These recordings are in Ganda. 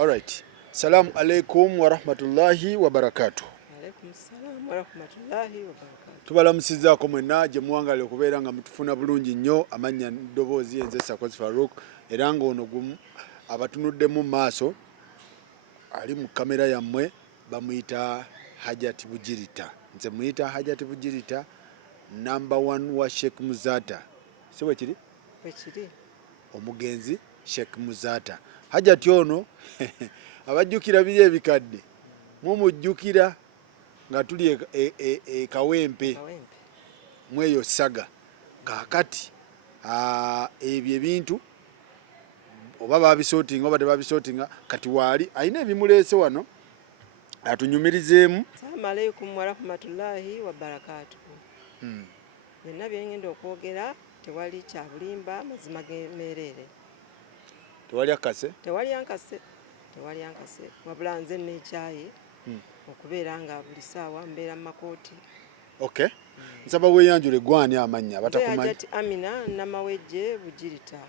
Alright. Salamu alaikum wa rahmatullahi wa barakatuh. Alaikum salam wa rahmatullahi wa barakatuh. Tubalamusizaako mwenna gye muwangaale okubeera nga mutufuna bulungi nnyo. Amannya ddoboozi nze Sakozi Farouk era ng'ono gumu abatunuddemu maaso ali mu kamera yammwe bamuyita HAJAT BUJIRITA. Nze muyita HAJAT BUJIRITA number 1 wa SHEIK Muzaata. Si bwe kiri? Bwe kiri. Omugenzi SHEIK Muzaata. HAJAT ono abajjukira biri ebikadde mumujjukira nga tuli Kawempe mweyo saga kakati ebyo ebintu oba babisootinga oba tebabisootinga kati waali alina ebimuleese wano atunyumirizeemu. Assalamu alaikum wa rahmatullahi wa barakatuh. Byonna bye ngenda okwogera tewali kya bulimba, mazima gemeerere. Tewali akase? Tewali ankase. Tewali ankase. Wabula nze n'ekyayi okubeera nga buli ssaawa mbeera mu makooti. Okay. Nsaba weeyanjule gwani amannya abatakumanyi. HAJAT Amina Namawejje Bujirita.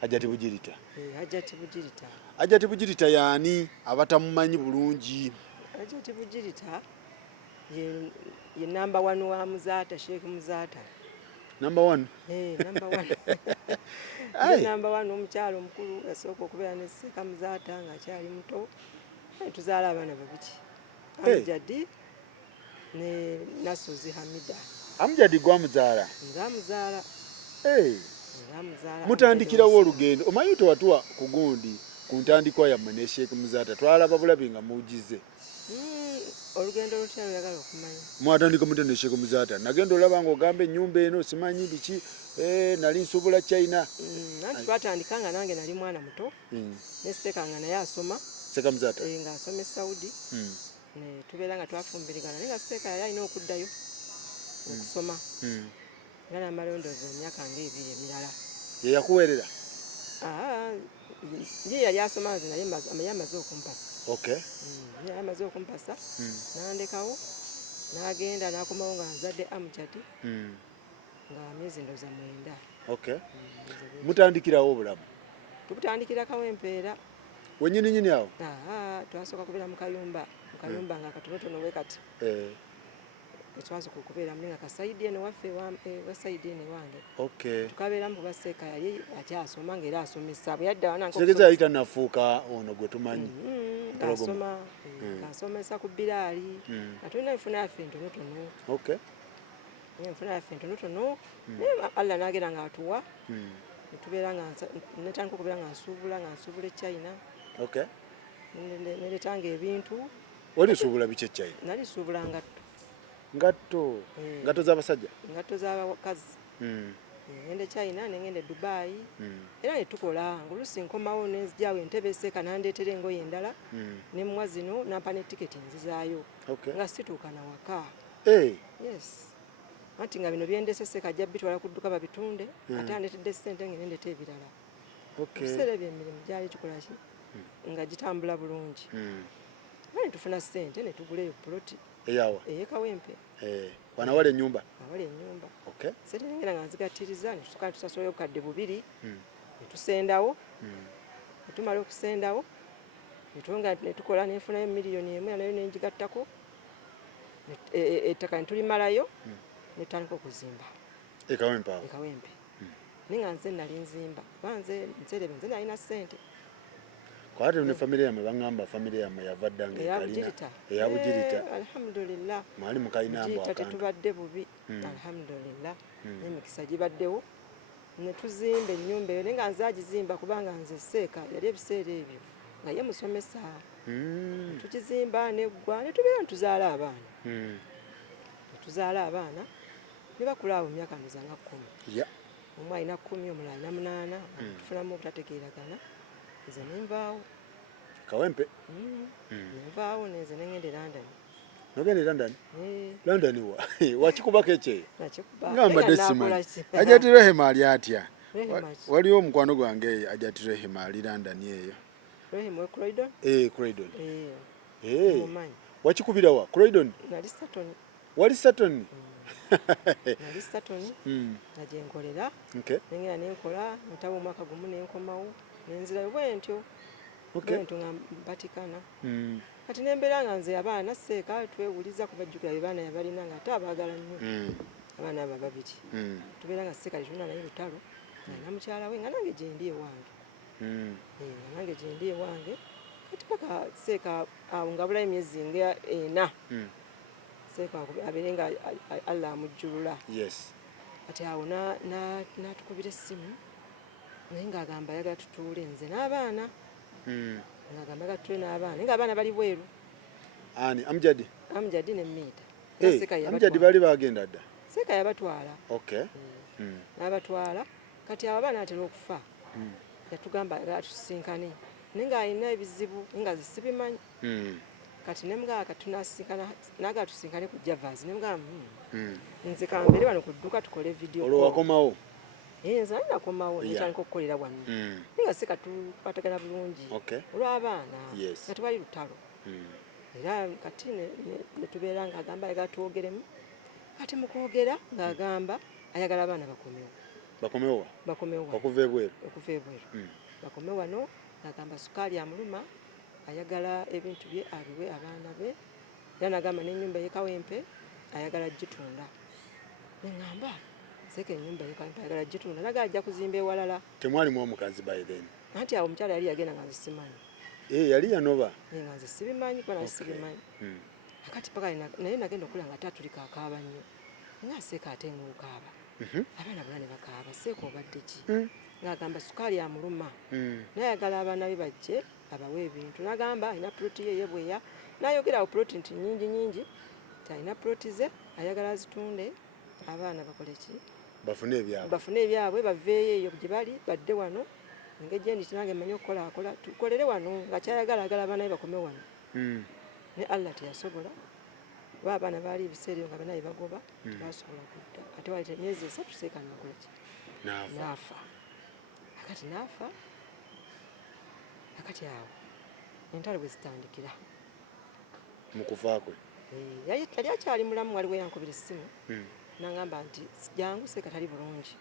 HAJAT Bujirita. HAJAT Bujirita. HAJAT Bujirita yaani abatamumanyi bulungi? HAJAT Bujirita ye number 1 wa Muzaata, SHEIK Muzaata. Number 1? Number 1. Number 1 omukyalo omukulu yasooka okubeera ne SHEIK Muzaata ng'akyali muto. Tuzaala abaana babiri. Amjadi ne Nasozi Hamida. Amjadi gwamuzaala? Nzamuzaala. Mutandikirawo olugendo. Omanyi tewatuwa ku gundi ku ntandikwa yammwe ne SHEIK Muzaata twalaba bulabi nga mugize. Olugendo lutya luyagala okumanya? Mwatandika mute ne SHEIK Muzaata. Nagenda olaba ng'ogamba ennyumba eno simanyi biki nali nsuubula China. Nange twatandika nga nange nali mwana muto. Ne ssekanga naye asoma. SHEIK Muzaata nga asoma e Saudi. Ne tubeera nga twafumbirigana naye nga Sseeka yali alina okuddayo okusoma. Nga n'amala ndowooza emyaka ng'ebiri emirala. Ye yakuweerera? Ye yali asoma nze naye amaze okumpasa. Okay. Yali amaze okumpasa n'andekawo n'agenda n'akomawo nga nzadde Amjad nga myezi ndowooza 9. Okay. Mutandikirawo obulamu? Tukutandikira Kawempeera. Wennyininyini awo? Twasooka kubeera mu kayumba nga katonotono bwe kati. Twasooka okubeera muli nga kasayidi eno waffe wa sayidi eno ewange. Okay. Tukabeeramu kuba Sseeka yali akyasoma ng'era asomesa bwe yadda wana Segeza yali tannafuuka ono gwe tumanyi. Asomesa ku Biraali nga tulina enfuna yaffe entonotono. Okay. Enfuna yaffe entonotono Allah n'agenda ng'atuwa netubeera nga netandika okubeera nga nsuubula e China. Okay. Neretanga ebintu. Wali suubula biki e China? Nali suubula ngatto. Ngatto? Ngatto z'abasajja? Ngatto z'abakazi. Ngende China nengende Dubai. Era ne tukola ng'oluusi nkomawo nenzijaawo entebe Sseeka nandeetera engoye endala ne mmwa zino nampa ne tiketi nzizaayo. Nga situuka na waka. Yes. Anti nga bino byendese Sseeka ajja bitwala ku dduka babitunde ate andeetedde ssente ngendeeta ebirala. Ebiseera ebyo emirimu gyali tukola ki nga gitambula bulungi. Ne tufuna ssente ne tuguleyo puloti. Eyawa? Kawempe. Wanawala ennyumba? Awala ennyumba. Okay. Ssente nengenda nga nzigattiriza ne tusooka tusasulayo obukadde 2 ne tusendawo. Ne tumala okusendawo ne tukola nenfunayo miliyoni 1 nayo nengigattako. Ettaka ne tulimalayo ne tutandika okuzimba. Kawempe awo? Kawempe. Naye nga nze nali nzimba kuba nze nalina ssente. Kwate ne familia yammwe baŋŋamba familia yammwe yava dda ng'ekalina eya Bujirita. Alhamdulillah. Mwali mukayina mbu akantu. Tetubadde bubi. Alhamdulillah. N'emikisa gibaddewo. Ne tuzimba ennyumba eyo naye nga nze agizimba kubanga nze Sseeka yali ebiseera ebyo nga ye musomesa. Tukizimba neggwa ne tubeera ne tuzaala abaana. Tuzaala abaana ne bakula awo emyaka ndoza nga 10. Omu alina 10 omulala alina 8. Tufunamu obutategeeragana. Nze nenvaawo. Kawempe? Nenvaawo neze nengende London. Nogende London? London wa? Wakikubako ekyeyo? Nakikuba. Ngamba desimanyi. HAJAT Rehema ali atya? Waliwo omukwano gwange HAJAT Rehema ali London eyo. Rehema we Croydon? Croydon. Mumanyi. Wakikubira wa? Croydon? Nali Sutton. Wali Sutton? Nali Sutton. Naje nkolera. Nengera nenkola ntawo omwaka gumu nenkomawo nenzirayo bwe ntyo. Okay. Ebintu nga batikana. Kati nembeera nga nze abaana SHEIK twewuliza kubajjukira abaana yabalina nga ate abaagala nnyo. Abaana abo babiri. Tubeera nga SHEIK alitunda naye lutalo. Na mukyala we nga nange gye ndi ewange. Nange gye ndi ewange. Kati paka SHEIK awo nga bulayo emyezi nga 4. SHEIK abeere nga Allah amujjulula. Yes. Kati awo n'atukubira essimu naye ng'agamba ayagala tutuule nze n'abaana. Ng'agamba ayagala tutuule n'abaana naye ng'abaana bali bweru. Ani Amjadi? Amjadi ne Meeta. Amjadi bali bagenda dda? SHEIK yabatwala. Okay. N'abatwala kati abo abaana atera okufa. Yatugamba ayagala tusinkane naye ng'alina ebizibu nga zisibimanyi. Kati ne mugamba tunasinkana n'agala tusinkane ku Javas ne mugamba nze kambeere wano ku dduuka tukole video. Olwo wakomawo? Nze nakomawo nekyandika okukolera wano. Naye nga SHEIK tukwatagana bulungi olw'abaana nga tewali lutalo. Era kati ne tubeera ng'agamba ayagala twogeremu. Kati mu kwogera ng'agamba ayagala abaana bakomewo. Bakomewo? Bakomewo. Okuva ebweru? Okuva ebweru. Bakome wano ng'agamba sukaali amuluma ayagala ebintu bye abiwe abaana be. Era n'agamba n'ennyumba y'e Kawempe ayagala gitunda. Ngamba SHEIK ennyumba y'e Kawempe ayagala gitunda n'agala ajja kuzimba ewalala. Temwalimu omukazi by then? Anti awo omukyala yali yagenda nga nze simanyi. Yali yanoba? Nga nze sibimanyi kuba nali sibimanyi. Akati paka naye nagenda okulaba nga tatulika akaaba nnyo. Nga SHEIK ate ng'okaaba. Abaana bonna ne bakaaba. SHEIK obadde ki? N'agamba sukaali amuluma. N'ayagala abaana be bajje abawe ebintu. N'agamba alina puloti ye yebweya. N'ayogera awo puloti nti nnyingi. Alina puloti ze ayagala azitunde abaana bakole ki? Bafune ebyabwe baveeyo eyo gye bali badde wano. Engeri gye ndi nange mmanyi okukola tukolere wano nga kyayagala abaana be bakome wano. Ne Allah teyasobola. Kuba abaana baali ebiseera ebyo nga bana bagoba tebasobola kudda. Ate wali emyezi 3 SHEIK n'akola ki? N'afa. Akati n'afa. Akati awo entalo bwe zitandikira. Mu kufa kwe? Yali akyali mulamu waliwo yankubira essimu. N'agamba nti jangu SHEIK tali bulungi.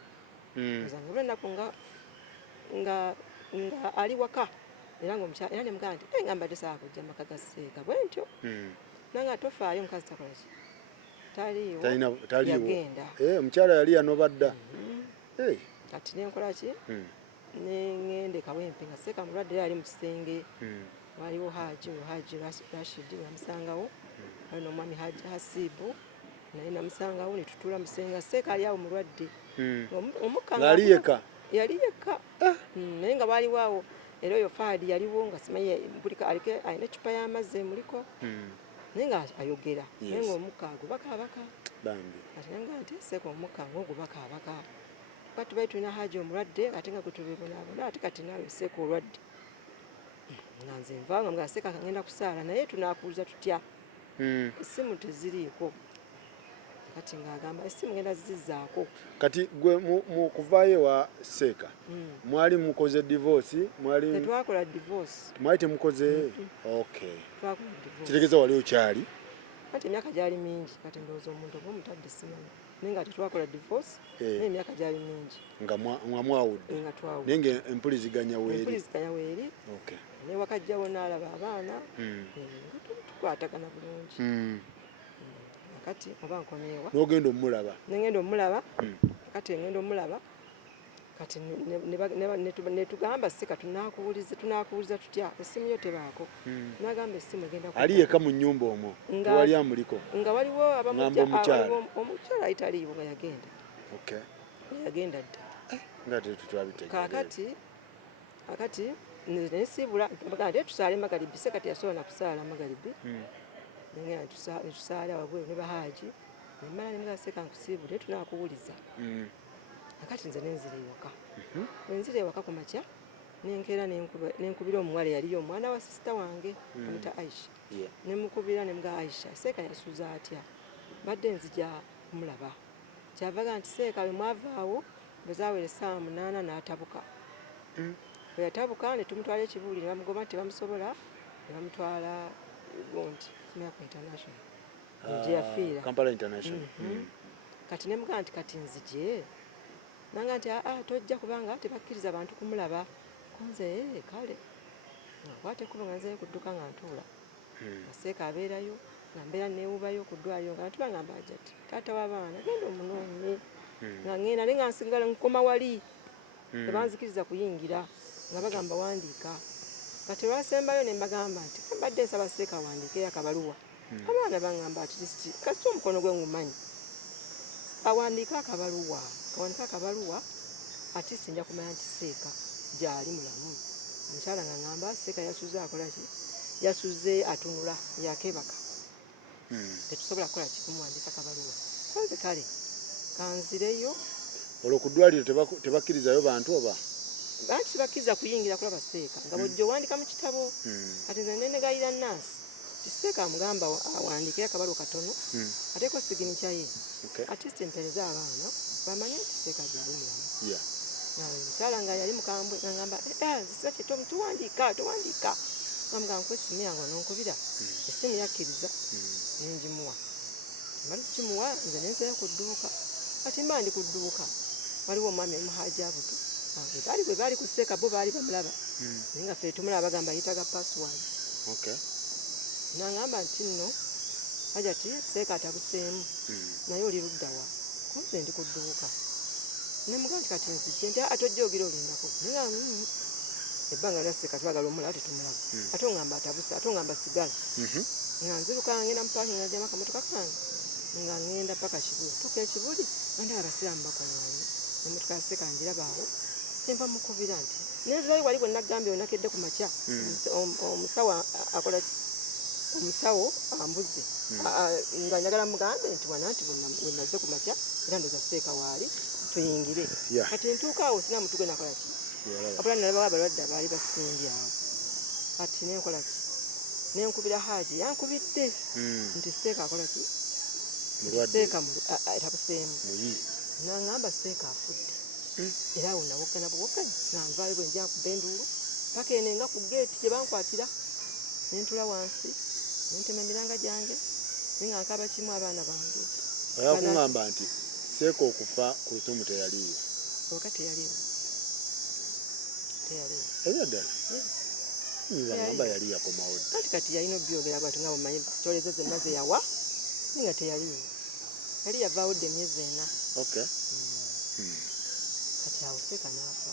Nzange buli ennaku nga ali waka. Era ng'omukyala era ne mugamba nti ngamba tesaba kujja mu maka ga SHEIK bwe ntyo. Nanga tofaayo omukazi takola ki? Taliiwo. Yagenda. Omukyala yali yanoba dda. Kati nenkola ki? Nengende Kawempe nga SHEIK mulwadde yali mu kisenge. Waliwo Haji Rashidi namusangawo. Waliwo n'omwami Haji Hasibu naye namusangawo ne tutuula mu kisenge. SHEIK ali awo mulwadde. Yali yekka? Yali yekka. Naye nga waliwo awo era oyo Fahadi yaliwo nga simanyi alina eccupa y'amazzi emuliko. Naye nga ayogera. Naye ng'omukka agubakaabaka. Ate nga nti SHEIK omukka ng'ogubakaabaka. Kati bali tulina Haji omulwadde ate nga gwetubibonaabona ate kati naawe SHEIK olwadde. Nga nze nva nga SHEIK akagenda kusaala naye tunaakuuliza tutya. Essimu teziriiko. Kati ng'agamba essimu ngenda zizzaako. Kati gwe mu kuvaayo wa SHEIK mwali mukoze divorce? Tetwakola divorce. Mwali temukoze? Okay. Twakola divorce. Kitegeeza wali okyali? Kati emyaka gyali mingi kati ndowooza omuntu oba omutadde simanyi. Naye nga tetwakola divorce naye emyaka gyali mingi. Nga mwawudde? Nga twawudde. Naye ng'empuliziganya weeri? Empuliziganya weeri. Okay. Ne wakajjawo n'alaba abaana. Tukwatagana bulungi. Kati oba nkomyewa. N'ogenda omulaba? Nengenda omulaba. Kati ngenda omulaba. Kati ne tugamba SHEIK tunaakuwuliza tutya essimu yo tebaako. N'agamba essimu egenda ku. Ali yekka mu nnyumba omwo? Wali amuliko? Nga waliwo abamujja omukyala ayitaliiwo nga yagenda. Okay. Yagenda dda. Nga tetwabitegeera. Kakati nesiibula bagamba tusaale Magalibi. SHEIK teyasobola na kusaala Magalibi. Nengenda tusaala wabweru ne Bahaji. Nemala ne mugamba SHEIK nkusiibule tunaakuwuliza. Akati nze nenzira ewaka. Nenzira ewaka ku makya nenkeera nenkubira omuwala yaliyo omwana wa sisita wange amuyita Aisha. Nemukubira ne mugamba Aisha SHEIK yasuuza atya? Badde nzija kumulaba. Kyavaga nti SHEIK bwe mwavaawo bwe zaawera essaawa 8 n'atabuka. Bwe yatabuka ne tumutwala ekibuuli ne bamugoba nti tebamusobola ne bamutwala Gonti International. Gye yafiira. Kampala International. Kati ne mugamba nti kati nzije. Nanga nti tojja kubanga tebakkiriza abantu kumulaba. Konze kale. Nkwate ekkubo nga nzeeyo ku dduka nga ntuula. Seeka abeerayo nga mbeera neewubayo ku ddwaliro nga tuba ngamba HAJAT taata w'abaana genda omunoonye. Nga ngenda naye nga nsigala nkoma wali. Tebanzikiriza kuyingira nga bagamba wandiika. Kati olwasembayo ne mbagamba nti mbadde nsaba Seeka awandiikeyo akabaluwa. Abaana bangamba ati kasita omukono gwe ngumanyi. Awandiika akabaluwa. Awandiika akabaluwa ati sinja kumanya nti Seeka gy'ali mulamu. Omukyala nga ngamba Seeka yasuze akola ki? Yasuze atunula yakebaka. Tetusobola kukola kikumuwandiisa kabaluwa. Konze kale kanzireyo. Olwo ku ddwaliro tebakkirizayo bantu oba? Bantu tebakkiriza kuyingira kulaba Seeka nga bw'ojja owandika mu kitabo. Kati nze nenegayira nnaasi ti Seeka amugamba awandiikeyo akabaluwa katono ateeko siginica ye. Ati empereza abaana bamanye nti Seeka gy'ali mulamu. Omukyala nga yali mukambwe nga ngamba tuwandiika. Nga nkwe essimu yange ononkubira. Essimu yakkiriza nengimuwa. Mala kukimuwa nze nenseeyo ku dduuka. Kati mba ndi ku dduuka waliwo omwami omuhaaja abuto. Bwe baali ku Seeka bo baali bamulaba. Naye nga ffe tumulaba bagamba ayitaga password. Nangamba nti nno HAJAT Seeka atabuseemu naye oli ludda wa? Kunze ndi ku dduuka. Nemuga nti kati nzijje nti ate ojja ogira olindako. Nga ebbanga lya Seeka twagala omulaba tetumulaba. Ate ongamba atabuse ate ongamba sigala. Nga nziruka ngenda mu paakingi nga gyama akamotoka kange. Nga ngenda paka Kibuli. Tuka ekibuli nga ndaba abasiraamu bakuŋŋaanye. Emmotoka ya Seeka ngirabaawo. Nenva mukubira nti nezaayo wali bwe naggambye onakedde ku makya. Omusawo akola ki? Omusawo ambuze. Nga njagala mugambe nti wana nti bwe nazze ku makya era ndoza Seeka waali tuyingire. Kati ntuuka awo sina mutuge nakola ki? Abula nalabawo abalwadde abaali basimbye awo. Kati nenkola ki? Nenkubira Haaji yankubidde nti Seeka akola ki? Seeka atabuseemu. Nangamba Seeka afudde. Era awo nawoggana buwoggana nga nvaayo bwe njja kubba enduulu paka eno nga ku geeti gye bankwatira. Nentula wansi nentema emiranga gyange naye nga nkaaba kimu abaana bange. Oyakungamba nti Seeka okufa ku lusumu teyaliyo. Oka teyaliyo. Ebyo ddala? Ngamba yali yakomawo dda. Kati yalina obyogera bwatu nga bumanyi sitole ze zonna ze yawa naye nga teyaliyo. Yali yavaawo dda emyezi 4. Kati awo Seeka n'afa.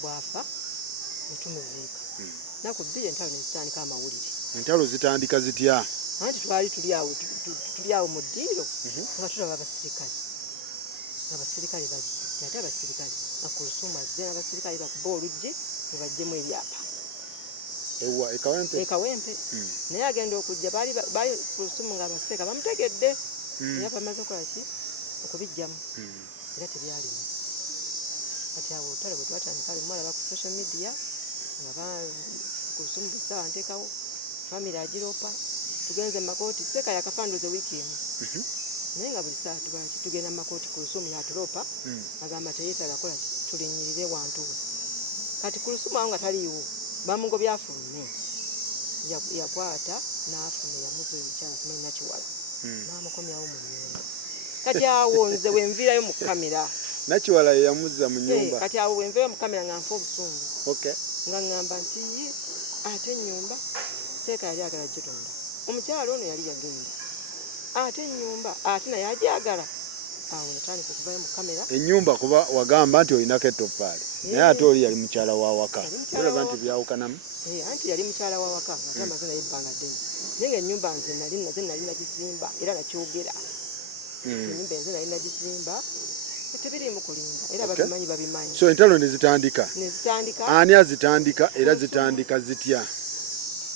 Bw'afa ne tumuziika. Naku bbiri entalo ne zitandika amawulire. Entalo zitandika zitya? Anti twali tuli awo mu ddiiro nga tulaba abasirikale. Abasirikale bazze ate abasirikale nga ku lusumu azze n'abasirikale bakuba oluggi ne baggyemu ebyapa. Ekawempe. Naye agenda okujja baali ku lusumu nga abaseeka bamutegedde. Era bamaze okukola ki? Okubiggyamu. Era tebyalimu. Kati awo olutalo bwe twatandika lumulaba ku social media nga ku lusumu buli ssaawa nteekawo famire agiropa tugenze mu makooti. Seeka yakafanduze wiiki emu. Naye nga buli ssaawa tugenda mu makooti ku lusumu yatulopa agamba teyeetaaga kola tulinnyirire wantu we. Kati ku lusumu awo nga taliiwo bamugobye afulume. Yakwata n'afuna yamuza oyo mukyala simanyi Nakiwala n'amukomyawo mu nnyumba. Kati awo nze wenviirayo mu kamera. Nakiwala yamuzza mu nnyumba. Kati awo wenviirayo mu kamera nga nfa obusungu. Nga ngamba nti ate ennyumba Seeka yali agala gitonda. Omukyala ono yali yagenda. Ate ennyumba ate naye agyagala. Awo natandika okuvayo mu kamera. Ennyumba kuba wagamba nti olinako etoffaali. Naye ate oli yali mukyala wa waka. Olaba nti byawukanamu. Anti yali mukyala wa waka nga tamaze naye ebbanga ddene. Naye nga ennyumba nze nali nagizimba era nakyogera. Ennyumba nze nali nagizimba tebiriimu kulimba era babimanyi. So entalo ne zitandika. Ani azitandika era zitandika zitya?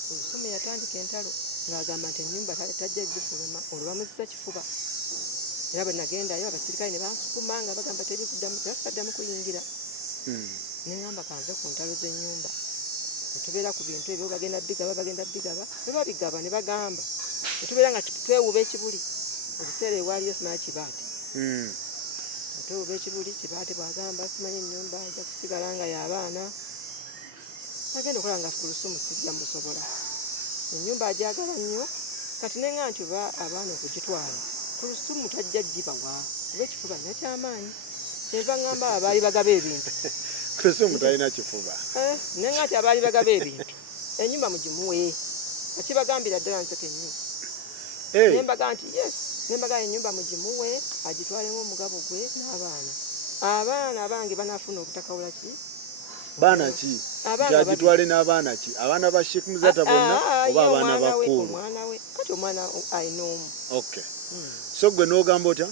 Olusumu yatandika entalo ng'agamba nti ennyumba tajja gifuluma olwo bamuzisa kifuba. Era bwe nagendayo abasirikale ne bansukuma nga bagamba tebasaddamu kuyingira. Ne ngamba kanve ku ntalo z'ennyumba. Ne tubeera ku bintu ebyo bagenda bigaba. Ne babigaba ne bagamba. Ne tubeera nga twewuba ekibuli. Ebiseera ewaaliyo simanyi kibaate. Twewuba ekibuli kibaate bw'agamba simanyi ennyumba ajja kusigala nga y'abaana. Agenda okola nga ku lusumu sijja musobola. Ennyumba agyagala nnyo kati ne nga nti oba abaana okugitwala. Ku lusumu tajja gibawa kuba ekifuba nnyo ky'amaanyi. Enva ngamba abaali bagaba ebintu. Ku lusumu talina kifuba. Ne nga nti abaali bagaba ebintu ennyumba mugimuwe akibagambira ddala nze kennyini nembaga nti yes nembaga ennyumba mugimuwe agitwalemu omugabo gwe n'abaana abaana abange banafuna obutakawula ki baana ki gyagitwale n'abaana ki abaana ba Sheikh Muzaata bonna oba abaana bakulu omwana we kati omwana ayina omu okay so gwe n'ogamba otya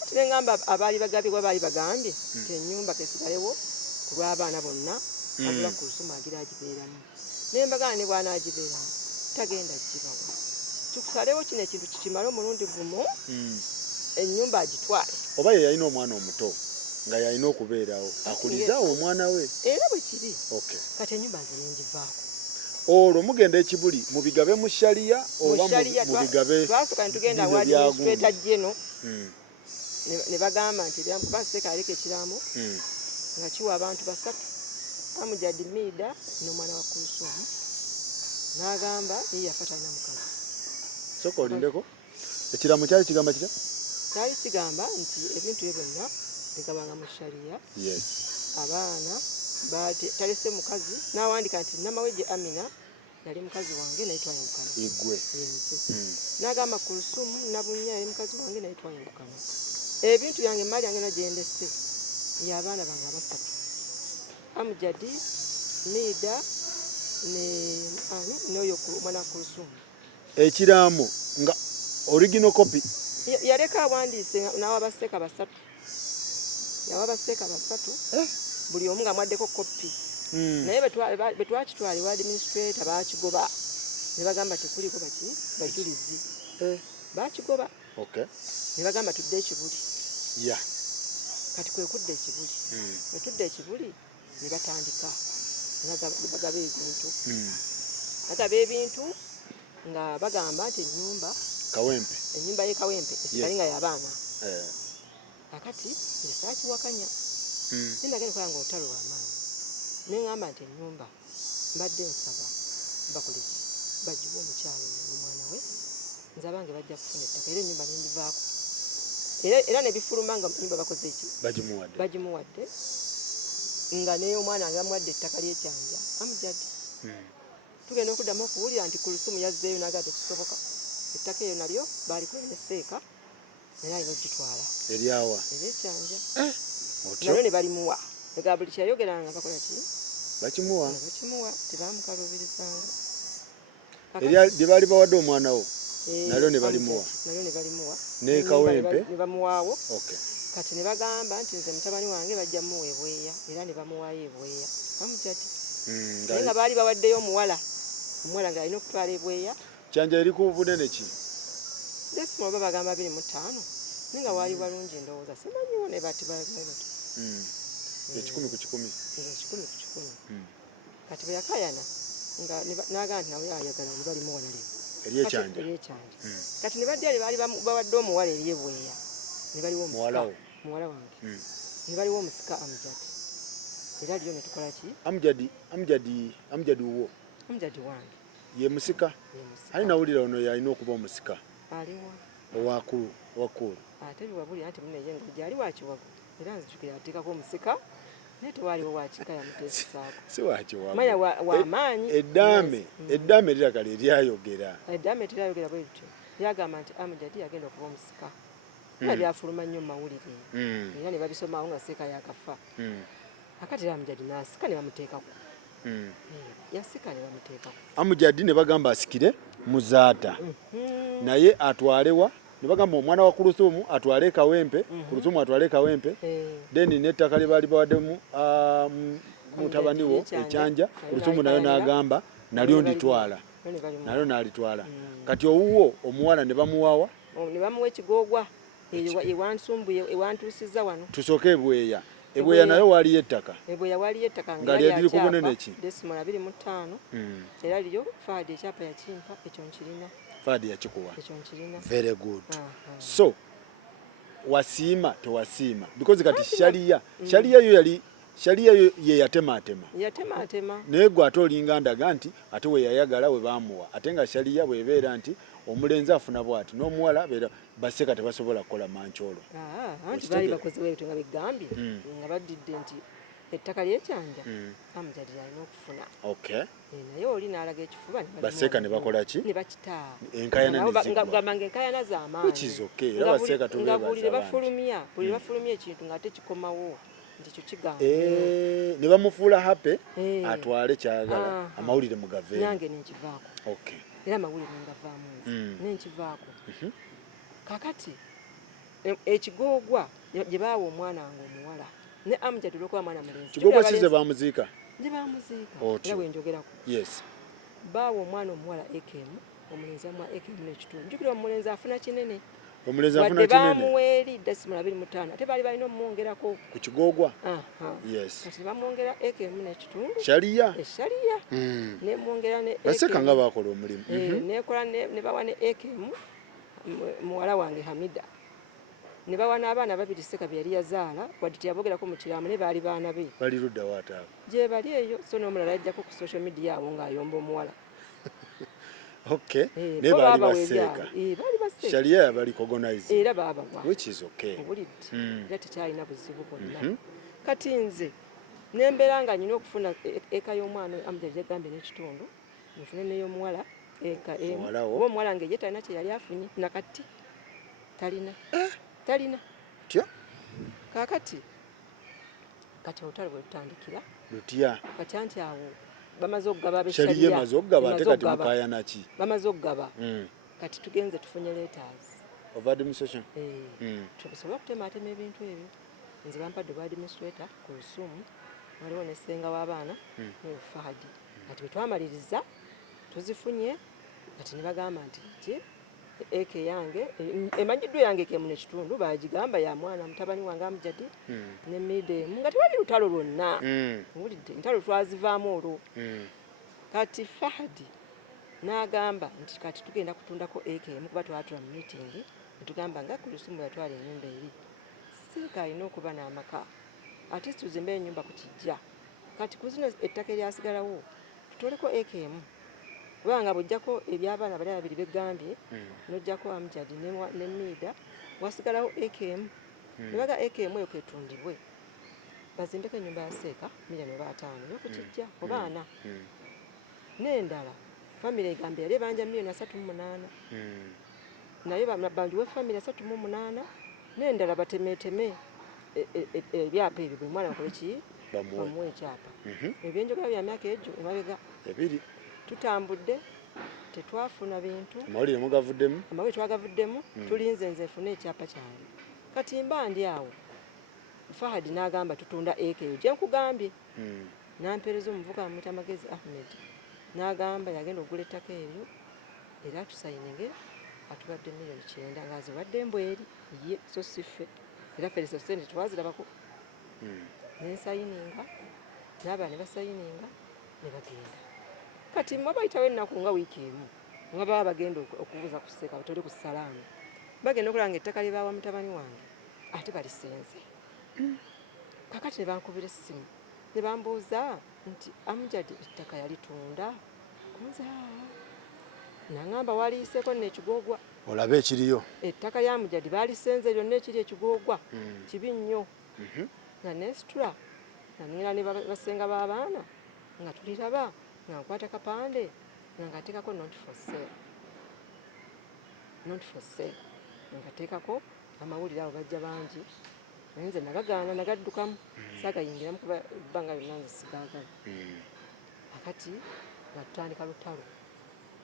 kati nengamba abaali bagabibwa baali bagambye nti ennyumba kesigalewo ku lw'abaana bonna abula ku lusoma agira agibeeramu nembaga ne bwana agibeeramu tagenda kibawa tukusalewo kino ekintu kikimale omulundi gumu ennyumba agitwale oba ye yalina omwana omuto nga yalina okubeerawo akulizaawo omwana we era bwe kiri okay kati ennyumba nze nengivaako olwo mugenda ekibuli mubigabe mu shaliya oba mubigabe twasooka ne tugenda wa administrator jeno ne bagamba nti kuba Seeka aleka ekiraamo nga kiwa abantu basatu Amujadi Mida n'omwana wa Kulusumu n'agamba ye yafa talina mukazi soko olindeko ekiraamo kyali kigamba kitya kyali kigamba nti ebintu bye byonna bigabanga mu shaliya yes abaana talese mukazi n'awandika nti Namawejje Amina yali mukazi wange naye twayawukana igwe yenze n'agamba Kulusumu Nabunya yali mukazi wange naye twayawukana ebintu byange mali yange nagyendese y'abaana bange abasatu Amujadi Mida n'oyo omwana Kulusumu ekiraamo nga original copy yaleka awandiise n'awabaseeka basatu yawabaseeka basatu buli omu nga mwaddeko kopi naye bwe twakitwala ewa administrator baakigoba ne bagamba tekuliko bajulizi baakigoba ne bagamba tudde ekibuli kati kwe kudda ekibuli bwe tudda ekibuli ne batandika bagaba ebintu bagaba ebintu nga bagamba nti ennyumba ye Kawempe esigale nga y'abaana akati esaakiwakanya nendagenda okola nga olutalo lw'amaanyi neŋŋamba nti ennyumba mbadde nsaba bakoleki bagiwe omukyalo n'omwana we nze abange bajja kufuna ettaka era ennyumba nendivaako era nebifuluma nga ennyumba bakoze eki bagimuwadde nga naye omwana nga bamuwadde ettaka ly'ekyanja Amujadi tugenda okuddamu okuwulira nti Kulusumu yazzeeyo n'agaa tekisoboka ettaka eyo nalyo baali kulene Seeka naye alina ogitwala eryawa eryekyanja nalyo ne balimuwa ega buli kyayogeranga bakola ki bakimuwa tebamukaluubirizanga lye baali bawadde omwana wo nalyo ne balimuwa ne Kawempe ne bamuwaawo kati ne bagamba nti nze mutabani wange bajja muwa ebweya era ne bamuwaayo ebweya Amujadi naye nga baali bawaddeyo omuwala ng'alina okutwala ebweya kyanja eri ku bunene ki desimo baba bagamba 25 naye nga waali walungi ndowooza simanyiwo ne bati ekikumi ku kikumi kati bwe yakayana n'agamba nti nawe ayagala ne balimuwa nalyo eryekyanja kati ne badde baali bawadde omuwala eryebweya ne baliwo muwala wange ne baliwo omusika Amujadi era lyo ne tukola ki Amujadi wo Amujadi wange ye musika ali nawulira ono yalina okuba omusika aliwa owakulu ate biwabuli anti muneye nga gyali wakiwago era nzijukira ateekako omusika naye tewaliwo wakika yamuteesesaako si wakiwago manya wamaanyi eddaame liragala eryayogera eddaame teryayogera bwe lityo lyagamba nti Amujadi yagenda okuba omusika nga byafuluma nnyo mu mawulire era ne babisomawo nga Seeka yakafa akati Amujadi n'asika ne bamuteekako yasika ne bamuteekako Amujadi ne bagamba asikire Muzaata naye atwalewa ne bagamba omwana wa Kulusumu atwale Kawempe Kulusumu atwale Kawempe then n'ettaka lye baali bawaddemu mutabani wo ekyanja Kulusumu nayo n'agamba nalyo nditwala nalyo n'alitwala kati owuwo omuwala ne bamuwawa ne bamuwa ekigoogwa ewantuusizza wano tusooke ebweya nayo waaliyo ettaka ebweya waaliyo ettaka nga lyeriri ku bunene ki desimola 25 era lyo faadi ekyapa yakimpa ekyo nkirina faadi yakikuwa ekyo nkirina very good so wasiima tewasiima because kati shaliya yo ye yatematema naye gwe ate olinga ndaga nti ate we yayagala we baamuwa ate nga shaliya bwebeera nti omulenzi afuna bwati n'omuwala Baseeka tebasobola kukola mancholo anti baali bakoze bwebyo nga begambye nga badidde nti ettaka lyekyanja Amjad alina okufuna. Okay. Naye oli n'alaga ekifuba Baseeka ne bakola ki? Ne bakitaa. Enkayana ne zigwa. Gamba ng'enkayana z'amaanyi. Which is okay. Era baseeka tubeebaza nga buli buli bafulumya ekintu ng'ate kikomawo nti kyo kigamba. Ne bamufuula happy atwale kyagala amawulire mugaveemu. Nange nenkivaako. Okay. Era amawulire ngavaamu nenkivaako. Kakati ekigoogwa gye baawa omwana wange omuwala ne Amjad olw'okuba mwana mulenzi. Kigoogwa kize baamuziika? Gye baamuziika. Era bwe njogerako. Yes. Baawa omwana omuwala ekemu, omulenzi amuwa ekemu n'ekitundu. Njukira omulenzi afuna kinene. Omulenzi afuna kinene. Wadde baamuweeri desimula 25 ate baali balina omwongerako. Ku kigoogwa? Yes. Kati bamwongera ekemu n'ekitundu. Shaliya? Eshaliya. Ne mwongera ne ekemu. Baseeka nga baakola omulimu. Nekola ne bawa ne ekemu muwala wange Hamida. Ne bawa n'abaana babiri Ssekabi yali yazaala wadde teyabogerako mu kiraamo ne baali baana be. Bali ludda waataabo. Gye bali eyo so n'omulala yajjako ku social media awo ng'ayomba omuwala. Okay. Ne baali baseeka. Baali baseeka. Shaliya yabali cogonize. Era baabawa. Which is okay. Obulidde. Era tekyalina buzibu bwonna. Kati nze nembeera nga nyina okufuna eka y'omwana Amjad yagambye n'ekitundu nfune n'ey'omuwala eka emu. Oba omuwala nga ye talina kye yali afunye nakati talina. Talina. Tya? Kakati kati olutalo bwe lutandikira. Lutya? Kati anti awo bamaze okugaba ab'eshaliya. Shaliya emaze okugaba ate kati mukayana ki? Bamaze okugaba. Kati tugenze tufunye letters. Of administration? Tukusobola okutematema ebintu ebyo. Nze bampadde bwa administrator ku Lusumu. Waliwo ne ssenga w'abaana ne Fahadi. Kati bwe twamaliriza tuzifunye kati ne bagamba nti ki eke yange emanyiddwa yange ekemu n'ekitundu baagigamba ya mwana mutabani wange Amjad ne Midemu nga tewali lutalo lwonna. Owulidde entalo twazivaamu olwo. Kati Fahadi n'agamba nti kati tugenda kutundako ekemu kuba twatula mu meeting ne tugamba nga ku Lusumu yatwala ennyumba eri. Seeka alina okuba n'amaka ate tuzimbe ennyumba ku kijja. Kati ku zino ettaka eryasigalawo tutoleko ekemu. Kubanga bw'ojjako eby'abaana bali babiri beggambye n'ojjako Amjad ne Mida wasigalawo ekemu. Ne baga ekemu eyo ketundibwe bazimbeko ennyumba ya Seeka milioni 5 y'okukijja ku baana. N'endala famire egambye yali ebanja milioni 38 naye baliwe famire 38 n'endala batemeteme ebyapa ebyo bwe mwana bakole ki bamuwe ekyapa. Ebyenjogera bya myaka egyo emabega ebiri tutambudde tetwafuna bintu. Amawulire mugavuddemu? Amawulire twagavuddemu tulinze nze nfune ekyapa kyange. Kati mba ndi awo Fahadi n'agamba tutunda ekeyo gye nkugambye. Nampereza omuvuka amwita Magezi Ahmed n'agamba yagenda okugula ettaka eryo era tusayininge atubadde milioni 9 nga ziwadde embweri ye so siffe era ffe sente twazirabako. Nensayininga n'abaana ne basayininga ne bagenda. Kati mwe bayitawo ennaku nga wiiki emu nga baba bagenda okubuuza ku Seeka batole ku salaamu bagenda okulaba ng'ettaka lye baawa mutabani wange ate balisenze. Kakati ne bankubira essimu ne bambuuza nti Amjad ettaka yalitunda kunza naŋŋamba waliyiseeko n'ekigoogwa. Olabe ekiriyo. Ettaka lya Amjad baalisenze lyonna ekiri ekigoogwa kibi nnyo. Nga nesitula nga ngira ne basenga b'abaana nga tuliraba nga nkwata kapande nga ngateekako not for sale nga teekako amawulire awo bajja bangi naye nze nagagaana nagaddukamu saagayingiramu kuba ebbanga lyonna nze sigaagala. Akati nga tutandika lutalo.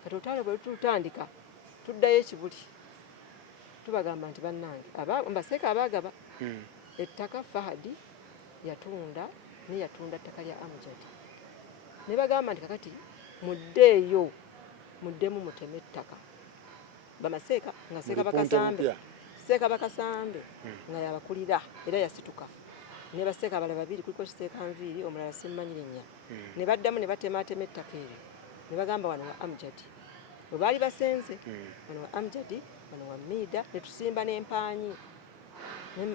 Kati olutalo bwe tutandika tuddayo ekibuli tubagamba nti bannange mbaseeka abaagaba ettaka Fahadi yatunda ettaka lya Amjad. Ne bagamba nti kakati muddeeyo muddemu muteme ettaka. Bamaseeka nga Seeka Bakasambe nga yabakulira era yasituka. Ne baseeka abalala babiri kuliko Kiseeka Nviiri omulala simmanyi linnya. Ne baddamu ne batematema ettaka eryo. Ne bagamba wano wa Amjad. Bwe baali basenze wano wa Amjad wano wa Mida ne tusimba n'empaanyi.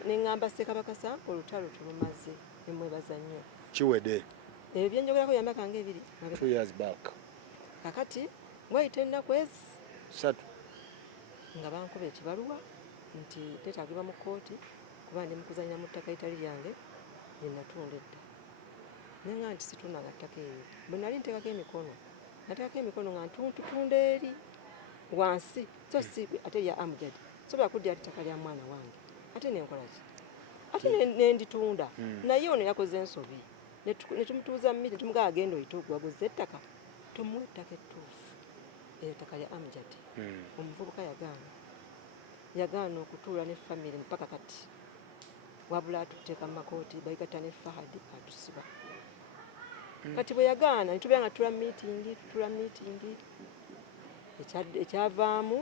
Ne ŋŋamba Seeka Bakasambe olutalo tulumaze ne mwebaza nnyo. Kiwedde. Ebyo byenjogerako yambaka ng'ebiri. 2 years back. Kakati wayita ennaku ezi 3 nga bankuba ekibaluwa nti tetagibwa mu kkooti kuba ndi mukuzannya mu ttaka litali lyange lye natunda edda. nenga nti situna ngattaka eyo bwe nali nteekako emikono nateekako emikono nga ntunda eri wansi so si ate ya amujad sobola kuddira ettaka lya mwana wange ate nenkola ki ate nenditunda naye ono yakoze ensobi netumutuuza miti tumugaa agenda oyita ogwaguza ettaka tumuwa ettaka ettuufu ettaka lya amujad omuvubuka yagaana okutuula ne famire mpaka kati wabula atuteeka mu makooti bayigatta ne Fahadi atusiba kati bwe yagaana nitubeera nga tutula miitingi ekyavaamu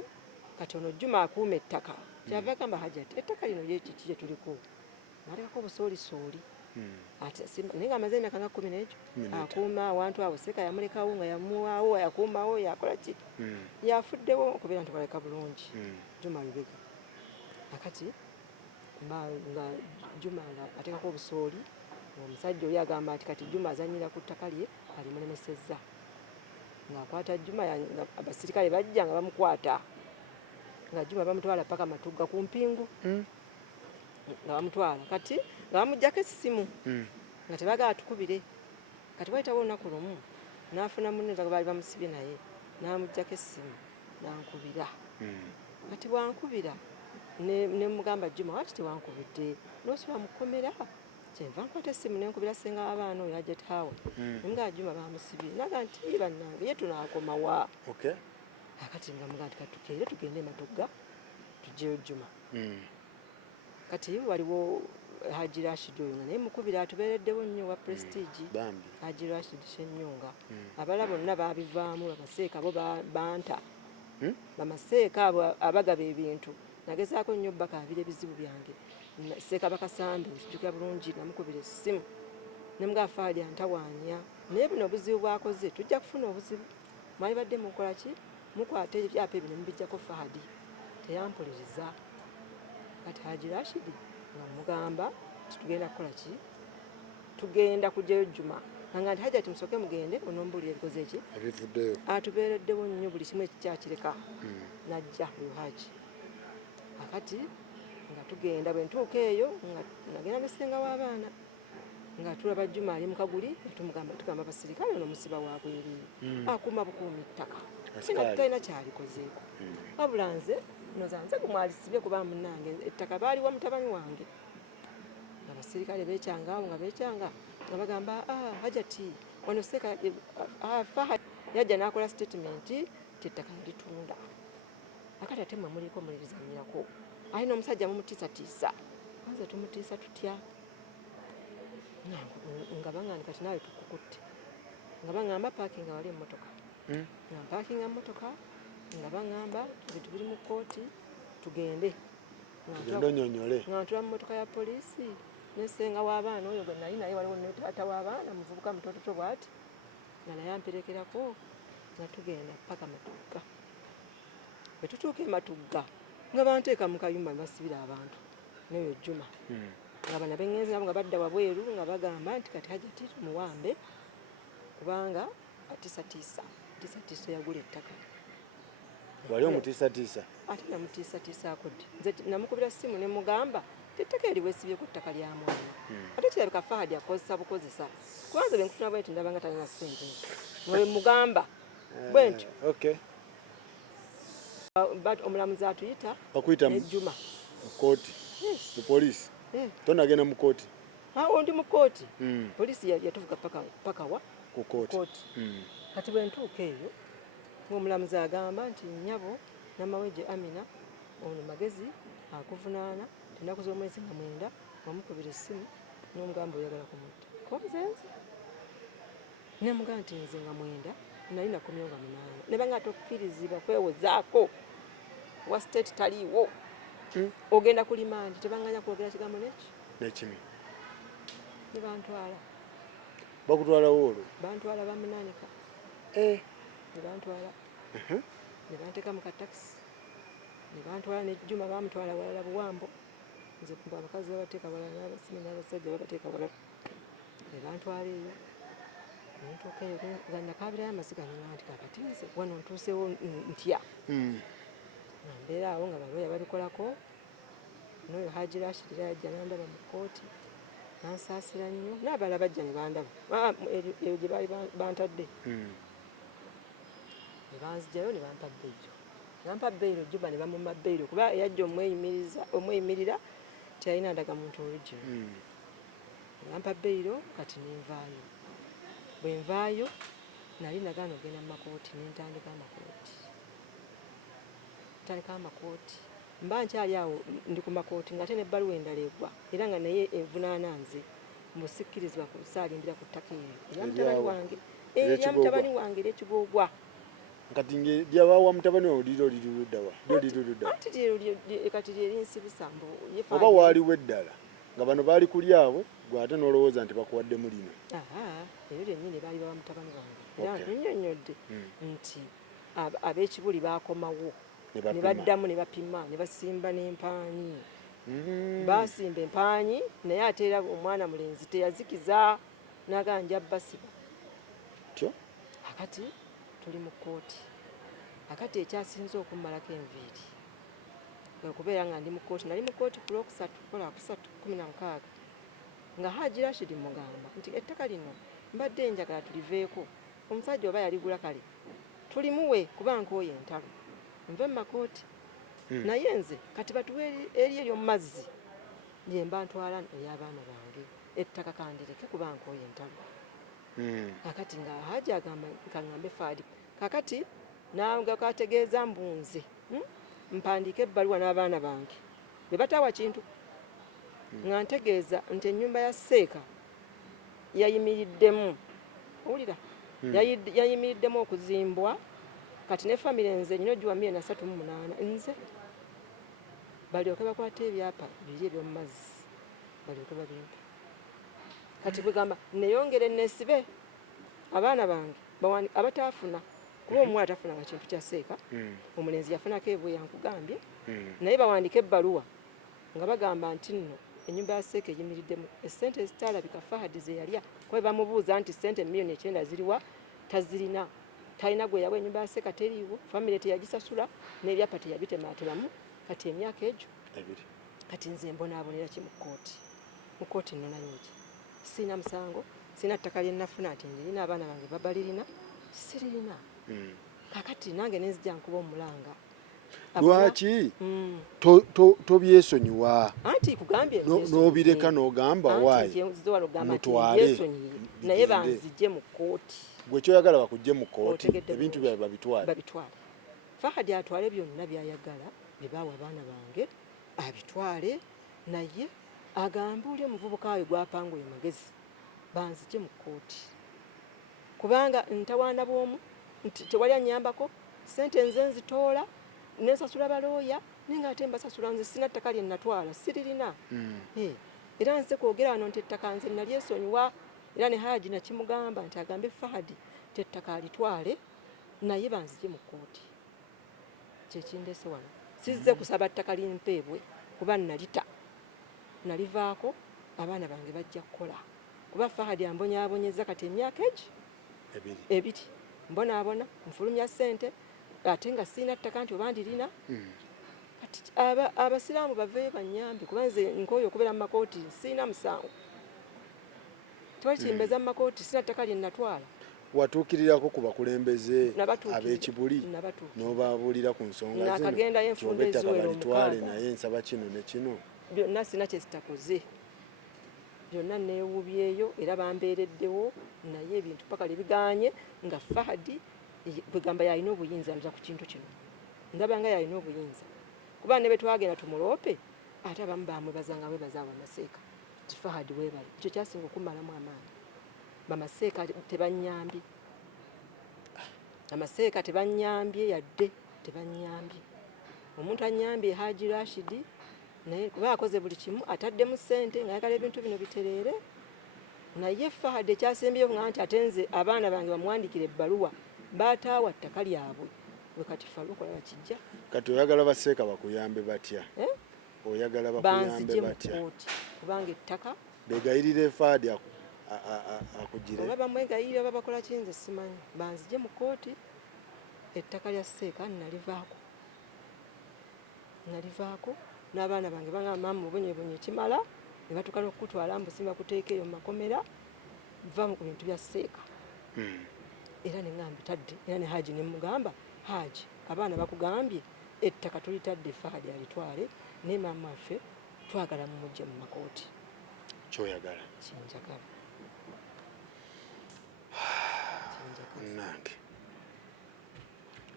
kati ono Juma akuuma ettaka kyava agamba Hajat ettaka lino kiki gye tuliko nalekako obusoolisooli naye nga amaze emyaka nga 10 n'ekyo akuuma awantu awo Seeka yamulekawo nga yamuwaawo yakuumawo yakola ki yafuddewo okubeera nti baleka bulungi Juma Lubega akati nga Juma ateekako obusooli omusajja oli agamba ati kati Juma azanyira ku ttaka lye alimulemesezza ng'akwata Juma abasirikale bajja nga bamukwata nga Juma bamutwala paka Matugga ku mpingu nga bamutwala kati nga bamuggyako essimu nga tebagaa tukubire kati wayitawo olunaku lumu n'afuna munne nga baali bamusibye naye n'amuggyako essimu n'ankubira kati bwankubira ne mugamba Juma wati tewankubidde n'osula mukomera kyenva nkwata essimu nenkubira ssenga w'abaana oyo Hajat Hawa nga Juma bamusibye naga nti bannange ye tunaakoma wa akati nga muga nti katukeere tugende Matugga tugyeyo Juma kati waliwo Haji Rashid oyo naye mukubira atubeereddewo nnyo wa Prestige Haji Rashid Shennyonga abala bonna baabivaamu bamaseeka bo banta bamaseeka abo abagaba ebintu nagezaako nnyo bakaabira ebizibu byange Seeka bakasambe nzijukira bulungi namukubira essimu nemuga Fahadi antawaanya naye buno obuzibu bwakoze tujja kufuna obuzibu mwali badde mukola ki mukwata ebyapa ebyo nemubijjako Fahadi teyampuliriza kati Haji Rashid nga mugamba titugenda kukola ki tugenda kugyayo Juma nga nti Hajat musooke mugende onombulira ebikoze ki ebivuddeyo atubeereddewo nnyo buli kimu ekikyakireka najja oyo Haji akati nga tugenda bwe ntuuka eyo nga nagenda nesenga w'abaana nga tulaba Juma ali mu kaguli tugamba abasirikale ono musiba wabweri akuuma bukuumi ttaka talina kyalikozeeko wabula nze nozanze gumwalisibye kuba munange ettaka baaliwa mutabani wange abasirikale beekyanga awo nga beekyanga nga bagamba Hajat ono Seeka Fahadi yajja n'akola statement ettaka yalitunda akati ate mwe muliko mulizanyirako alina omusajja mumutiisatiisa anze tumutiisa tutya nga baŋŋamba kati naawe tukukutte nga baŋŋamba paakinga wali emmotoka nga mpaakinga mmotoka nga baŋŋamba ebintu biri mu kkooti tugende nga ntula mu mmotoka ya poliisi nesenga w'abaana oyo gwe nali naye waliwo ne taata w'abaana muvubuka mutototo bw'ati nga naye amperekerako nga tugenda paka Matugga bwe tutuuka e Matugga nga banteeka mu kayumba basibira abantu n'oyo Juma nga bana bengenze nga badda wabweru nga bagamba nti kati Hajat tumuwambe kubanga atiisatiisa yagula ettaka wali omutiisatiisa ate namutiisatiisaako ddi nze namukubira ssimu ne mugamba ettaka eriweesibye ku ttaka lya mwana ate kirabika Fahadi akozesa bukozesa kubanza bwe nkufuna bwe nti ndaba nga talina ssente we mugamba bwe ntyo omulamuzi atuyita bakuyita Juma mu kooti mu poliisi tonagenda mu kooti ndi mu kooti poliisi yatuvuga paka wa ku kooti kati bwe ntuuka eyo omulamuzi agamba nti nnyabo Namaweje Amina ono magezi akuvunaana ennaku z'omwezi nga 9 wamukubira essimu n'omugamba oyagala kumutta konzenze nemugamba nti nze nga 9 nali nakomyewo nga 8 ne banga tokkirizibwa kwewozaako wa state taliiwo ogenda kulimandi tebanganya kwogera kigambo nekimu ne bantwala bakutwalawo olwo bantwala bamunanika ne bantwala ne banteeka mu katakisi ne bantwala ne Juma bamutwala walala Buwambo nze abakazi babateeka walala n'abasimi n'abasajja babateeka walala ne bantwala eyo nentuuka eyo nga nakaabirayo amaziga nanga nti kakati nze wano ntuusewo ntya nga mbeera awo nga balooya babikolako n'oyo Haji Rashid yajja n'andaba mu kkooti Nansaasira nnyo n'abalala bajja ne bandaba eyo gye baali bantadde ne banzigyayo ne bampa bbeeyo nampa bbeeyo Juba ne bamumma bbeeyo kuba yajja omweyimirira teyalina ndagamuntu original nampa bbeeyo kati nenvaayo bwe nvaayo nali nagaana ogenda mu makooti nentandika amakooti mba nkyali awo ndi ku makooti ng'ate n'ebbaluwa endala egwa era nga naye envunaana nze mbusikkirizibwa kusaalindira ku ttaka erya mutabani wange ery'ekigoogwa kati lyabawa mutabani wawe liruddawa kati lyerinsibisa mbu oba waaliwo eddala nga bano baali kuli awo gwe ate n'olowooza nti bakuwaddemu lino eyo lyennyini baali bawa mutabani wange era nnyonnyodde nti ab'ekibuli baakomawo ne baddamu ne bapima ne basimba n'empaanyi basimba empaanyi naye ate era omwana mulenzi teyazikiza n'aganja basiba akati tuli mu kkooti akati ekyasinze okummalako enviiri okubeera nga ndi mu kkooti nali mu kkooti ku Lwokusatu 16 nga HAJAT mugamba nti ettaka lino mbadde njagala tuliveeko omusajja oba yaligula kale tulimuwe kuba nkooye entalo nve mu makooti naye nze kati batuwe eri ery'omumazzi lye mba ntwala ey'abaana bange ettaka kandireke kuba nkooye entalo kakati nga Haji agamba kangambe faadi kakati nange kategeeza mbunze mpandiike ebbaluwa n'abaana bange be batawa kintu nga ntegeeza nti ennyumba ya SHEIK yayimiriddemu owulira yayimiriddemu okuzimbwa kati ne famire nze nyino giwa 138 nze balyoke bakwate ebyapa biri eby'omu mazzi balyoke babimpe kati bwegamba neyongere nesibe abaana bange abataafuna kuba omuwala tafunanga kintu kya SHEIK omulenzi yafunako ebwe yankugambye naye bawandika ebbaluwa nga bagamba nti nno ennyumba ya SHEIK eyimiriddemu essente ezitaalabika Fahadi ze yalya kuba bamubuuza nti ssente miliyoni 9 ziriwa tazirina talina gwe yawa ennyumba ya SHEIK teriiwo famire teyagisasula n'ebyapa teyabitemateramu kati emyaka egyo kati nze mbonaabonera ki mu kkooti nno nayo ki sina musango sina ttaka lye nnafuna nti ndirina abaana bange babalirina siririna kakati nange nenzija nkuba omulanga lwaki tobyesonyiwa anti kugambye n'obireka n'ogamba waayi mutwale naye banzije mu kkooti gwe kyoyagala bakujje mu kkooti ebintu byabe babitwale Fahadi atwale byonna byayagala bye baawa abaana bange abitwale naye agambe oli omuvubuka we gwapanguye magezi banzije mu kkooti kubanga ntawaana bw'omu tewali anyambako ssente nze nzitoola nensasula balooya naye nga ate mbasasula nze sina ttaka lye natwala siririna era nze kwogera wano nti ettaka nze nalyesonyiwa era ne Haji nakimugamba nti agambe Fahadi ti ettaka alitwale naye banzije mu kkooti kyekindese wano sizze kusaba ttaka limpeebwe kuba nalivaako abaana bange bajja kukola kuba Fahadi ambonyaabonyeza kati emyaka ebiri mbonaabona nfulumya ssente ate nga sirina ttaka nti oba ndirina kati abasiraamu baveeyo bannyambe kuba nze nkooye okubeera mu makooti sirina musango tewali kimbeza mu makooti sirina ttaka lye natwala watuukirirako ku bakulembeze ab'ekibuli n'obabuulira ku nsonga zino ettaka balitwale naye nsaba kino ne kino byonna sina kyezitakoze byonna neewubyeyo era bambeereddewo naye ebintu paka lebiganye nga Fahadi kwegamba yalina obuyinza nza ku kintu kino ndaba nga yalina obuyinza kuba ne betwagenda tumuloope ate abamu bamwebazanga weebazaawa amaseeka ti Fahadi weebale ekyo kyasinga okumalamu amaanyi bamaseeka tebanyambye amaseeka tebanyambye yadde tebanyambye omuntu anyambye Haji Rashidi naye kuba akoze buli kimu ataddemu ssente ngayagala ebintu bino bitereere naye Fahadi ekyasembyeyo nga nti ate nze abaana bange bamuwandikira ebbaluwa baataawa ttaka lyabwe bwe kati Faluku okulaba kijja kati oyagala baseeka bakuyambe batya oyagala bakuyambe batya kubanga ettaka begayirire Fahadi akugire oba bamwegayirira oba bakola kiyinza simanyi banzije mu kkooti ettaka lya SHEIK nalivaako n'abaana bange bangamba maama obonyebonye ekimala ne batukala okutwala mbusimba kuteeka eyo mu makomera va mu bintu bya SHEIK. Era ne ngamba tadde era ne Haji ne mugamba Haji abaana bakugambye ettaka tulitadde Fahad alitwale ne mama waffe twagala mumujje mu makooti. Kyoyagala Kinjagala nange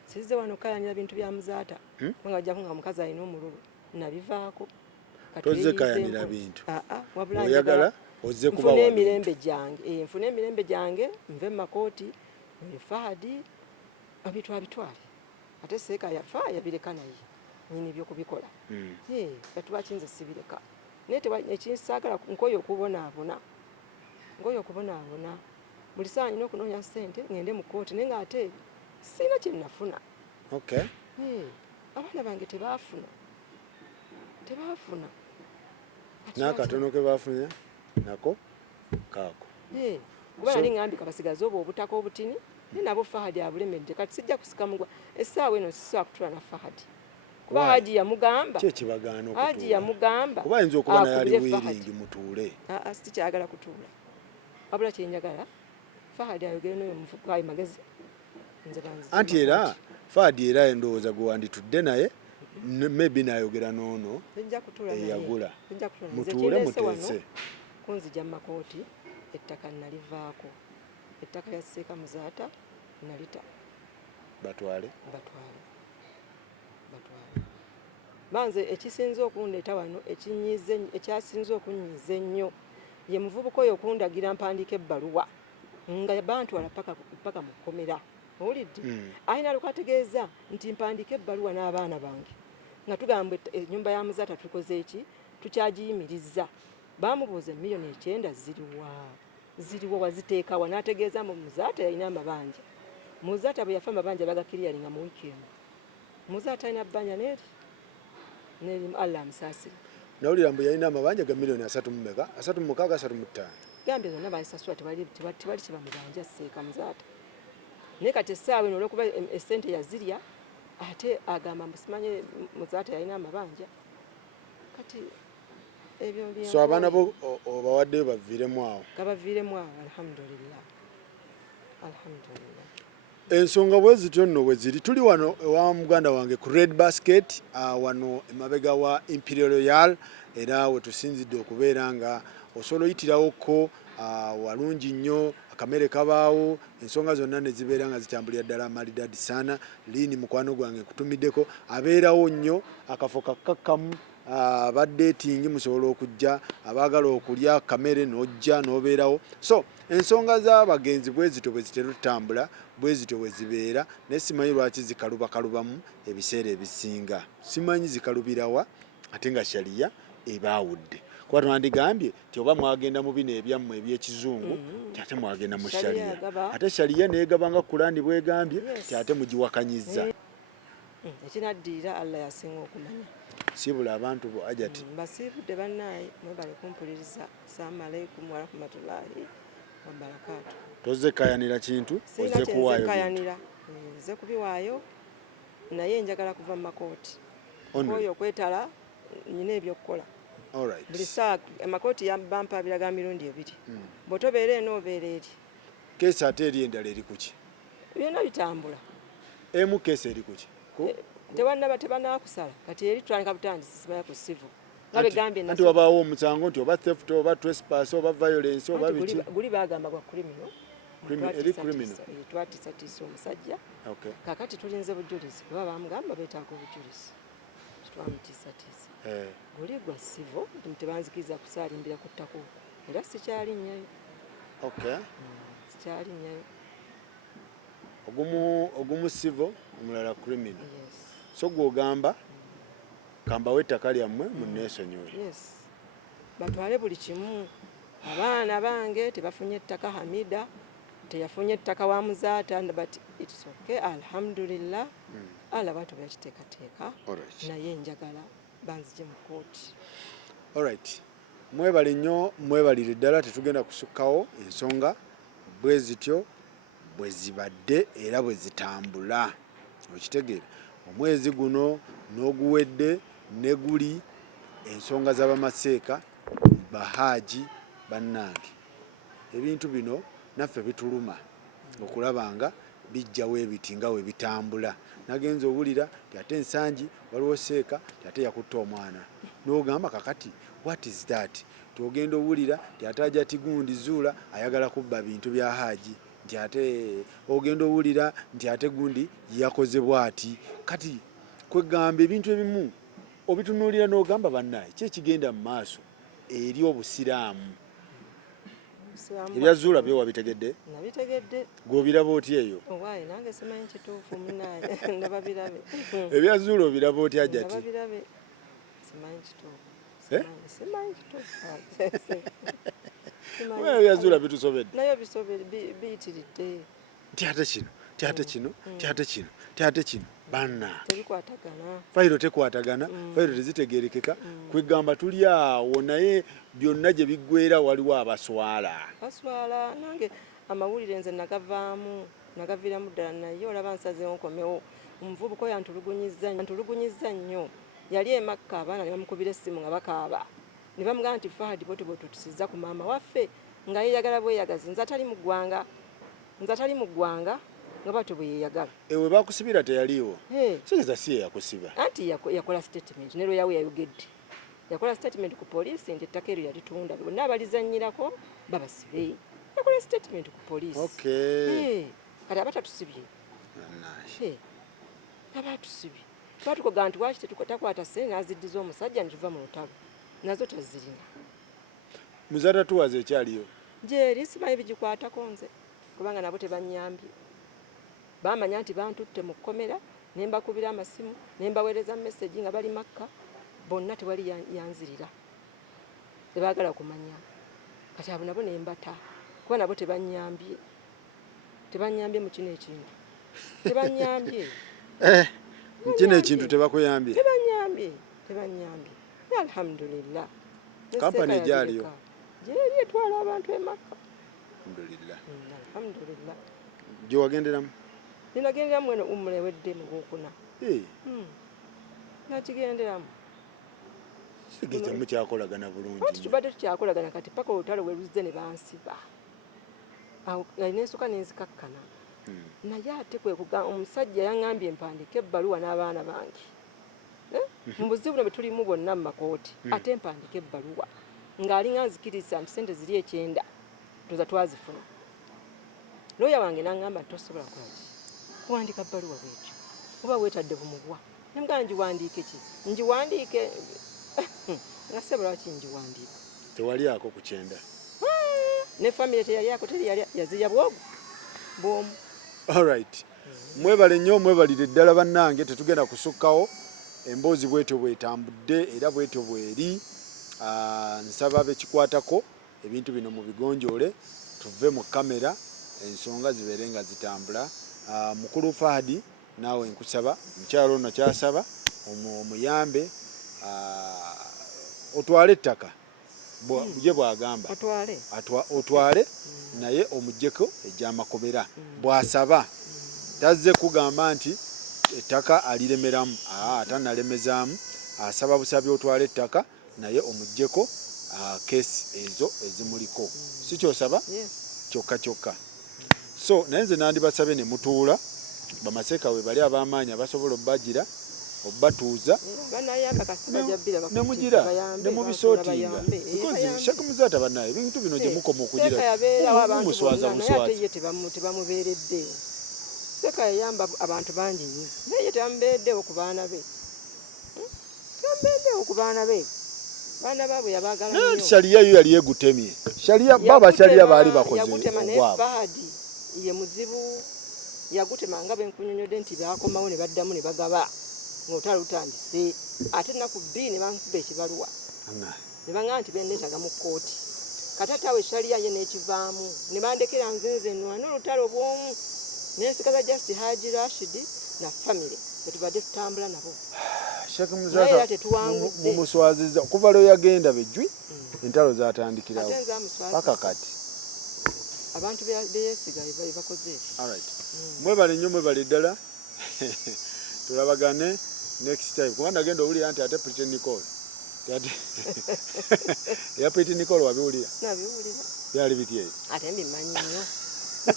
sizze wano kayanira bintu bya Muzaata nga ajja kunga mukazi alina omululu nabivaako tozze kayanira bintu wabula oyagala ozze kuba nfune emirembe gyange nfune emirembe gyange nve mu makooti Fahad abitwale ate SHEIK yafa yabireka naye nyini byokubikola yatubakinze sibireka naye ekinsaagala nkoyo okubonaabona buli saa nina okunoonya ssente ngende mu kooti naye nga ate sina kye nafuna. Abaana bange tebaafuna n'akatono ke baafunye nako kaako kuba nali ngambye kabasigaze obo obutaka obutini naye nabo Fahad abulemedde kati sijja kusika mugwa essaawa eno sisobola kutula na Fahad kuba Haji yamugamba kuba ayinza okuba naye ali wiringi mutuule sikyagala kutuula wabula kyenjagala Fahad ayogere n'oyo muvubuka ayo magezi anti era Fahad era endowooza gwe wanditudde naye maybe nayogera noono eyagula mutuule muteese kunzija mu makooti ettaka nalivaako ettaka ya SHEIK Muzaata nalita batwale banze ekisinze okundeeta wano ekyasinze okunyiiza ennyo ye muvubuka oyo okundagira mpandiika ebbaluwa nga bantwala paka mu kkomera owulidde ayina lukwategeeza nti mpandiika ebbaluwa n'abaana bange nga tugamba ennyumba ya Muzaata tukoze eki tukyagiyimiriza bamubuuza miliyoni 9 ziriwa waziteekawa n'ategeeza mu Muzaata yalina amabanja Muzaata bwe yafa amabanja bagakiriyalinga mu wiiki emu Muzaata alina bbanja neri Allah amusaasira nawulira mbu yalina amabanja ga miliyoni 3.35 gambye zonna baisasula tebali kibamubanja SHEIK Muzaata naye kati essaawa eno olwokuba essente yazirya ate agamba musimanye Muzaata yalina amabanja kati ebyo so abaana bo obawaddeyo baviiremu awo alhamdulillah ensonga bwe zityo nno bwe ziri tuli wano ewa muganda wange ku Red Basket wano emabega wa Imperial Royal era we tusinzidde okubeera nga osobola oyitirawoko walungi nnyo akamere kabaawo ensonga zonna ne zibeera nga zitambulira ddala maridadi sana liini mukwano gwange nkutumiddeko abeerawo nnyo akafo kakakkamu abaddeetingi musobola okujja abaagala okulya kamere n'ojja n'obeerawo so ensonga z'abagenzi bwe zityo bwe zitera tutambula bwe zityo bwe zibeera naye simanyi lwaki zikalubakalubamu ebiseera ebisinga simanyi zikalubirawa ate nga shaliya ebaawudde kuba twandigambye ti oba mwagenda mu bino ebyammwe eby'ekizungu ate mwagenda mu shaliya ate shaliya neegabanga kulandi bwegambye ti ate mugiwakanyizza ekinaddiira Allah yasinga okumanya sibula abantu bo HAJAT mbasiibudde bannaaye mwebale kumpuliriza assalamu alaikum warahmatullahi wabarakatu tozze kayanira kintu ozze kuwaayo kayanira nze kubiwaayo naye njagala kuva mu makooti oyo okwetala nyina ebyokukola buli saa amakooti bampa biraga mirundi 2 bw'otobeera eno obeera eri keesi ate eri endala eri kuki byonna bitambula emu keesi eri kuki tebanakusala kati eri tutandika butandisi simanya ku civil nga begambye nti wabaawo omusango nti oba theft oba trespass oba violence oba biki guli bagamba gwa criminal eri criminal twatiisatiisa omusajja kakati tulinze bujulizi kuba bamugamba beetaaga obujulizi twamutiisatiisa guli gwa civil tebanzikiriza kusaalimbira ku ttako era sikyalinnyayo ogumu civil omulala criminal so gwogamba kambawo ettaka lyammwe munneesonyiwe batwale buli kimu abaana bange tebafunye ettaka Hamida teyafunye ettaka wa Muzaata but it's okay alhamdulillah ala bantu bakiteekateeka naye njagala banzije mu kooti alright mwebale nnyo mwebalire ddala tetugenda kusukkawo ensonga bwe zityo bwe zibadde era bwe zitambula okitegeera omwezi guno n'oguwedde ne guli ensonga z'abamaseeka bahaji bannange ebintu bino naffe bituluma okulabanga bijjawo ebiti nga we bitambula nagenza owulira ate ensangi waliwo seeka ate yakutta omwana n'ogamba kakati what is that togenda owulira ate HAJAT gundi zuula ayagala kubba bintu bya haji nti ate ogenda owulira nti ate gundi yakoze bwati kati kwegamba ebintu ebimu obitunuulira n'ogamba bannaye kyekigenda mu maaso eri obusiraamu ebyazuula byo wabitegedde nabitegedde gw'obiraba otya eyo owaayi nange simanyi kituufu munaye ndaba birabe ebyazuula obiraba otya HAJAT ndaba birabe simanyi kituufu simanyi kituufu ebyazuula bitusobedde nayo bisobedde biyitiridde ate kino banna tebikwatagana fayiro tekwatagana fayiro tezitegerekeka kwegamba tuli awo naye byonna gye biggwera waliwo abaswala nange amawulire nze nagaviiramu ddala naye olaba nsazeewo nkomewo omuvubuka oyo antulugunyizza nnyo yali emakka abaana ne bamukubira essimu nga bakaaba ne bamugamba nti Fahadi botoboto tusiza ku maama waffe nga yeeyagala bweyagazi nze atali mu ggwanga nga batyo bwe yeeyagala ewe bakusibira teyaliwo kigeza si yakusiba anti yakola statement ne lawyer yayogedde yakola statement ku poliisi nti ettaka eryo yalitunda bonna abalizannyirako babasibe yakola statement ku poliisi kati abatatusibye abatusibye twatukoga nti waki takwata ssente n'aziddiza omusajja nituva mu lutalo nazo tazirina Muzaata tuwaza ekyaliyo gyeri simanyi bigikwatako nze kubanga nabo tebanyambye bamanya nti bantutte mu kkomera ne mbakubira amasimu ne mbaweereza message nga bali makka bonna tewali yanzirira tebaagala kumanya kati abo nabo ne mbata kuba nabo tebanyambye mu kino ekintu tebanyambye kino ekintu tebakuyambye tebanyambye alhamdulillah kampani egyaliyo gyeri etwala abantu emakka alhamdulillah gye wagenderamu ninagenderamu eno umulewedde mu Gwokuna nakigenderamu sigeza mukyakolagana bulungi ati tubadde tukyakolagana kati paka olutalo we luzze ne bansiba awo nensuka nenzikakkana naye ate kwe kugamba omusajja yaŋŋambye empandike ebbaluwa n'abaana bange mu buzibu bwe tulimu bwonna mu makooti ate empandike ebbaluwa ng'alinga nzikiriza nti sente ziri 9 tuza twazifuna looya wange n'aŋŋamba nti tosobola kuwandika bbaluwa bwetyo oba weetadde bumugwa nemugamba ngiwandiike ki ngiwandiike nga sebo lwaki ngiwandiika tewalyako ku 9 ne famire teyalyako teri yaziya bwomu alright mwebale nnyo mwebalire ddala bannange tetugenda kusukkawo emboozi bwetyo bwetambudde era bwetyo bweri nsaba abekikwatako ebintu bino mu bigonjoole tuve mu kamera ensonga zibeere nga zitambula mukulu Fahadi naawe nkusaba mukyalo ono kyasaba omuyambe otwale ettaka bye bwagamba otwale naye omuggyeko egy'amakobera bw'asaba tazze kugamba nti ettaka aliremeramu atanalemezaamu asaba busabi otwale ettaka naye omuggyeko keesi ezo ezimuliko si kyosaba kyokka so naye nze nandibasabe ne mutuula bamaseeka we bali ab'amaanyi abasobola obbagira obbatuuza nemugira nemubisootinga SHEIK Muzaata bannaye ebintu bino gye mukoma okugira muswaza tebamubeereddeewo seeka yayamba abantu bangi nnyo naye tebamubeereddeewo ku baana be baana baabwe yabaagala nnyo shaliya yo yali yegutemye shaliya baali bakoze Fahadi ye muzibu yagutema nga benkunyonyodde nti bakomawo ne baddamu ne bagaba ng'olutalo lutandise ate ennaku 2 ne bankuba ekibaluwa ne baŋŋamba nti benneetaga mu kkooti kati awe shaliya ye n'ekivaamu ne bandekera nzenze nnwana olutalo bw'omu nensikaza just Haji Rashid na famire betubadde tutambula nabo SHEIK Muzaata mumuswaziza okuva lwe yagenda bejjwi entalo zatandikirawo paka kati abantu beyesiga bakoze alright mwebale nnyo mwebale ddala tulabagane next time kubanga nagenda owulira nti ate Pretty Nicole Ya Peti Nicole wabiwulira. Nabiwulira. Byali bitye. Ate mbimanyi nnyo.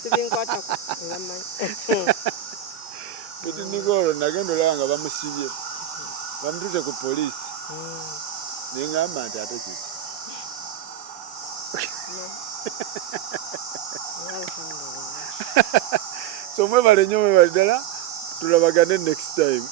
Sibinkwatako ngamanyi. Peti Nicole nagenda olaba nga bamusibye. Bamutute ku poliisi. Nengamba nti ate kiki. So mwebale nnyo mwebale ddala tulabagane next time.